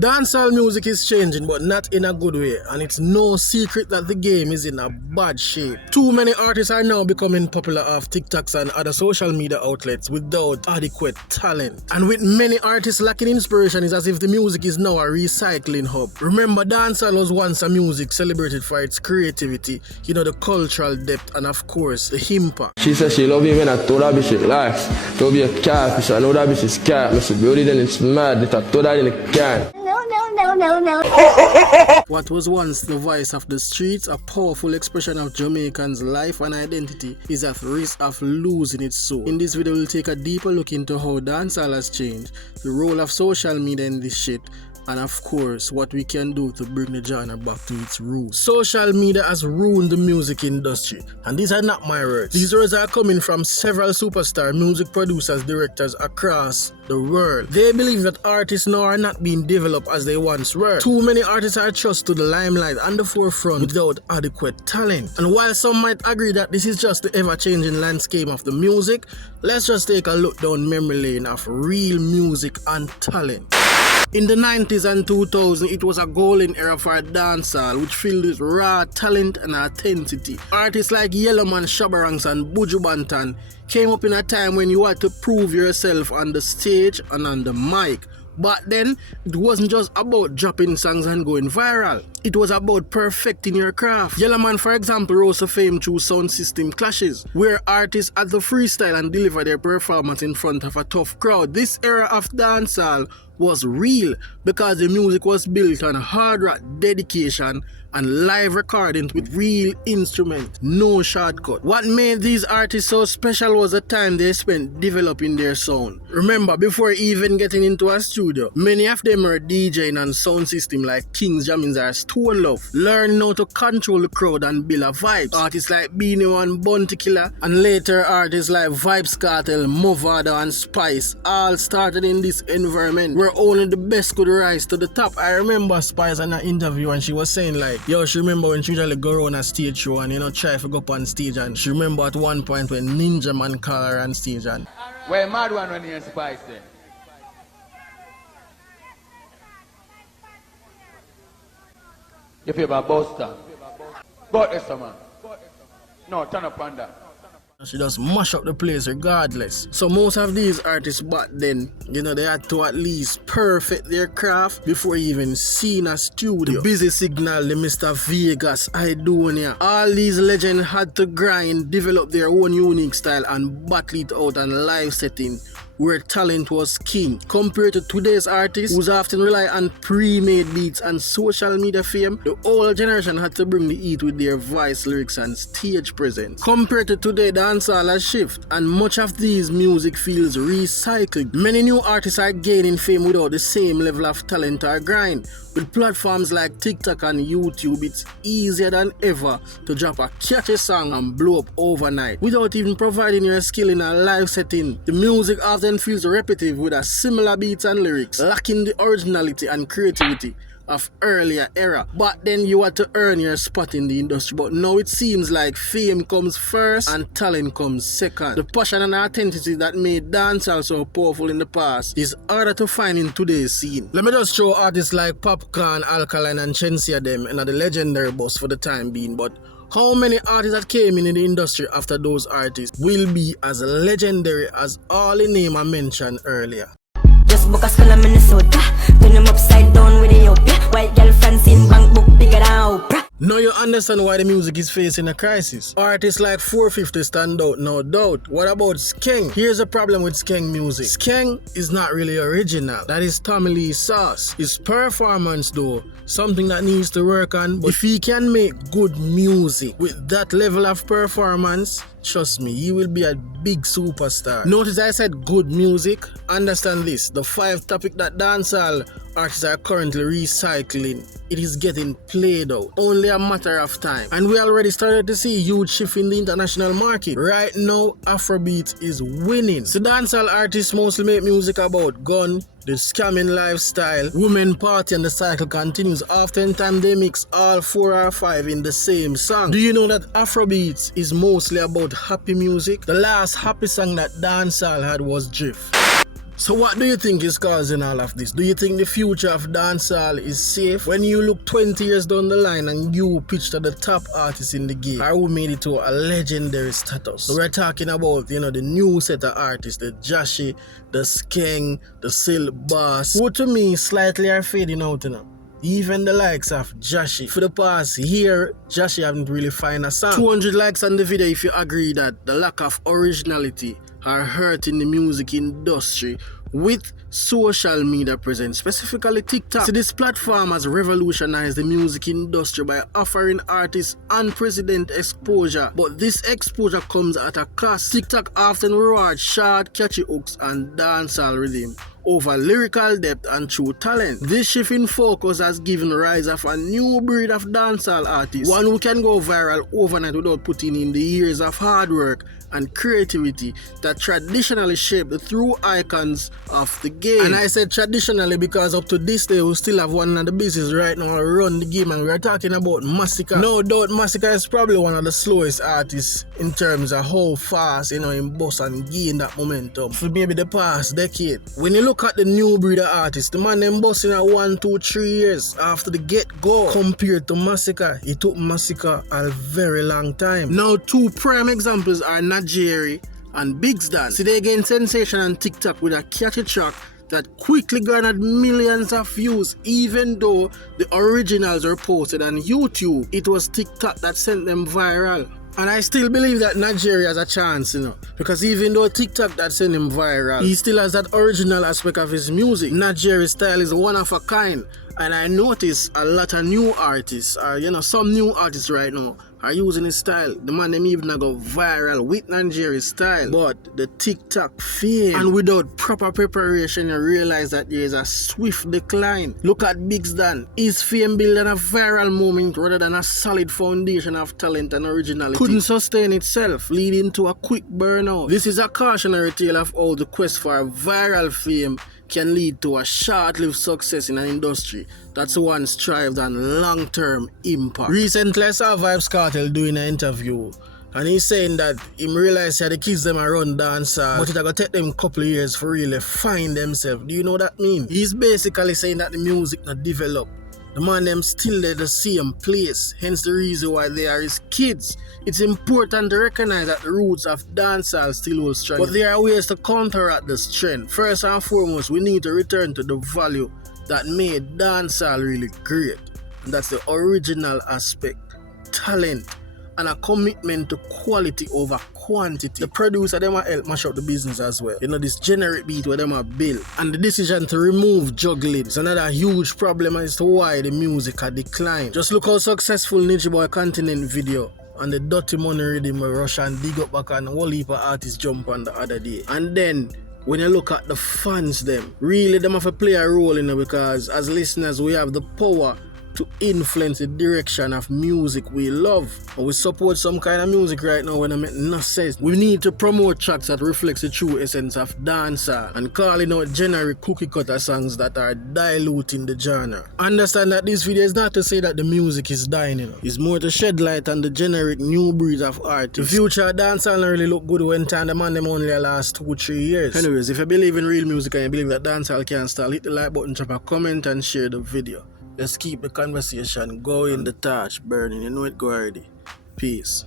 Dancehall music is changing, but not in a good way, and it's no secret that the game is in a bad shape. Too many artists are now becoming popular off TikToks and other social media outlets without adequate talent. And with many artists lacking inspiration, it's as if the music is now a recycling hub. Remember, dancehall was once a music celebrated for its creativity, the cultural depth, and of course, the impact. She said she love me when I told her bitch it likes. Told me a catfish, I know that bitch is cat. I said, beauty then it's mad, that I told her in the can. No. What was once the voice of the streets, a powerful expression of Jamaicans' life and identity, is at risk of losing its soul. In this video, we'll take a deeper look into how dancehall has changed, the role of social media in this shit, and of course, what we can do to bring the genre back to its roots. Social media has ruined the music industry, and these are not my words. These words are coming from several superstar music producers, directors across the world. They believe that artists now are not being developed as they once were. Too many artists are thrust to the limelight and the forefront without adequate talent. And while some might agree that this is just the ever-changing landscape of the music, let's just take a look down memory lane of real music and talent. In the 90s and 2000s, it was a golden era for dancehall, which filled with raw talent and authenticity. Artists like Yellowman, Shabarangs and Buju Banton came up in a time when you had to prove yourself on the stage and on the mic. But then, it wasn't just about dropping songs and going viral. It was about perfecting your craft. Yellowman, for example, rose to fame through sound system clashes, where artists had to freestyle and deliver their performance in front of a tough crowd. This era of dancehall was real because the music was built on hard rock, dedication, and live recordings with real instruments, no shortcut. What made these artists so special was the time they spent developing their sound. Remember, before even getting into a studio, many of them were DJing on sound system like Kings, Jammins or Stone Love, learning how to control the crowd and build a vibe. Artists like Beenie Man, Bounty Killer, and later artists like Vybz Kartel, Mlard and Spice all started in this environment where only the best could rise to the top. I remember Spice in an interview and she was saying like, she remember when she usually go around a stage show and try to go up on stage, and she remember at one point when Ninja Man called her on stage and well, mad one when you're Spice then. You feel about Buster. Go out there, man. No, turn up on that. She just mash up the place regardless. So most of these artists back then, they had to at least perfect their craft before even seeing a studio. The Busy Signal, the Mr. Vegas, Idonia, all these legends had to grind, develop their own unique style and battle it out on live setting where talent was king. Compared to today's artists who often rely on pre-made beats and social media fame, the old generation had to bring the heat with their voice, lyrics and stage presence. Compared to today, dancehall has shifted and much of these music feels recycled. Many new artists are gaining fame without the same level of talent or grind. With platforms like TikTok and YouTube, it's easier than ever to drop a catchy song and blow up overnight without even providing your skill in a live setting. The music often feels repetitive with a similar beats and lyrics, lacking the originality and creativity of earlier era. But then you had to earn your spot in the industry. But now it seems like fame comes first and talent comes second. The passion and authenticity that made dancehall so powerful in the past is harder to find in today's scene. Let me just show artists like Popcaan, Alkaline and Chensia them and the legendary bus for the time being. But how many artists that came in the industry after those artists will be as legendary as all the names I mentioned earlier? Just book a school in Minnesota. Turn them upside down with a yoke. White girl fancy in bank book bigger than Oprah. Now you understand why the music is facing a crisis. Artists like 450 stand out, no doubt. What about Skeng? Here's a problem with Skeng music. Skeng is not really original. That is Tommy Lee's sauce. His performance though, something that needs to work on. But if he can make good music with that level of performance, trust me, he will be a big superstar. Notice I said good music. Understand this, the 5 topic that dancehall artists are currently recycling, it is getting played out. Only a matter of time. And we already started to see a huge shift in the international market. Right now, Afrobeat is winning. So dancehall artists mostly make music about gun, the scamming lifestyle, women party, and the cycle continues. Oftentimes they mix all 4 or 5 in the same song. Do you know that Afrobeats is mostly about happy music? The last happy song that dancehall had was Drift. So what do you think is causing all of this? Do you think the future of dancehall is safe? When you look 20 years down the line and you pitch to the top artists in the game, or who made it to a legendary status? So we're talking about, the new set of artists, the Jashi, the Skeng, the Silk Boss, who to me slightly are fading out, Even the likes of Jashi. For the past year, Jashi haven't really found a song. 200 likes on the video if you agree that the lack of originality are hurting the music industry with social media presence, specifically TikTok. See, this platform has revolutionized the music industry by offering artists unprecedented exposure, but this exposure comes at a cost. TikTok often rewards short, catchy hooks and dancehall rhythm over lyrical depth and true talent. This shift in focus has given rise of a new breed of dancehall artists, one who can go viral overnight without putting in the years of hard work and creativity that traditionally shaped the true icons of the game. And I said traditionally because up to this day we still have one of the busiest right now run the game, and we're talking about Massacre. No doubt Massacre is probably one of the slowest artists in terms of how fast in bust and gain that momentum for maybe the past decade. When you look at the new breed of artists, the man them busting at 1, 2, 3 years after the get-go compared to Massacre. It took Massacre a very long time. Now two prime examples are Najeri and Vybz Kartel. See, they gained sensation on TikTok with a catchy track that quickly garnered millions of views, even though the originals were posted on YouTube. It was TikTok that sent them viral. And I still believe that Najeri has a chance, because even though TikTok that sent him viral, he still has that original aspect of his music. Najeri's style is one of a kind, and I notice a lot of new artists, some new artists right now are using his style. The man them even go viral with Najeri's style. But the TikTok fame, and without proper preparation, you realize that there is a swift decline. Look at Vybz Kartel. His fame built on a viral moment rather than a solid foundation of talent and originality. Couldn't sustain itself, leading to a quick burnout. This is a cautionary tale of how the quest for viral fame can lead to a short-lived success in an industry that's once thrived on long-term impact. Recently, I saw Vybz Kartel doing an interview, and he's saying that he realized that the kids them are run dancehall, but it's gonna take them a couple of years for really find themselves. Do you know what that means? He's basically saying that the music not develop. The man them still at the same place, hence the reason why they are his kids. It's important to recognize that the roots of dancehall still hold strong, but there are ways to counteract this trend. First and foremost, we need to return to the value that made dancehall really great, and that's the original aspect, talent, and a commitment to quality over quantity. The producer them help mash up the business as well. This generic beat where them are built. And the decision to remove juggling is another huge problem as to why the music had declined. Just look how successful Ninja Boy Continent video and the Dirty Money rhythm where Rush and dig up back and whole heap of artists jump on the other day. And then when you look at the fans them, really them have to play a role because as listeners we have the power to influence the direction of music we love. But we support some kind of music right now when I make no sense. We need to promote tracks that reflects the true essence of dancehall and calling out generic cookie cutter songs that are diluting the genre. Understand that this video is not to say that the music is dying, It's more to shed light on the generic new breed of artists. The future of dancehall don't really look good when time the man them only last 2 or 3 years. Anyways, if you believe in real music and you believe that dancehall can stall, hit the like button, drop a comment and share the video. Let's keep the conversation going, the torch burning. You know it go already. Peace.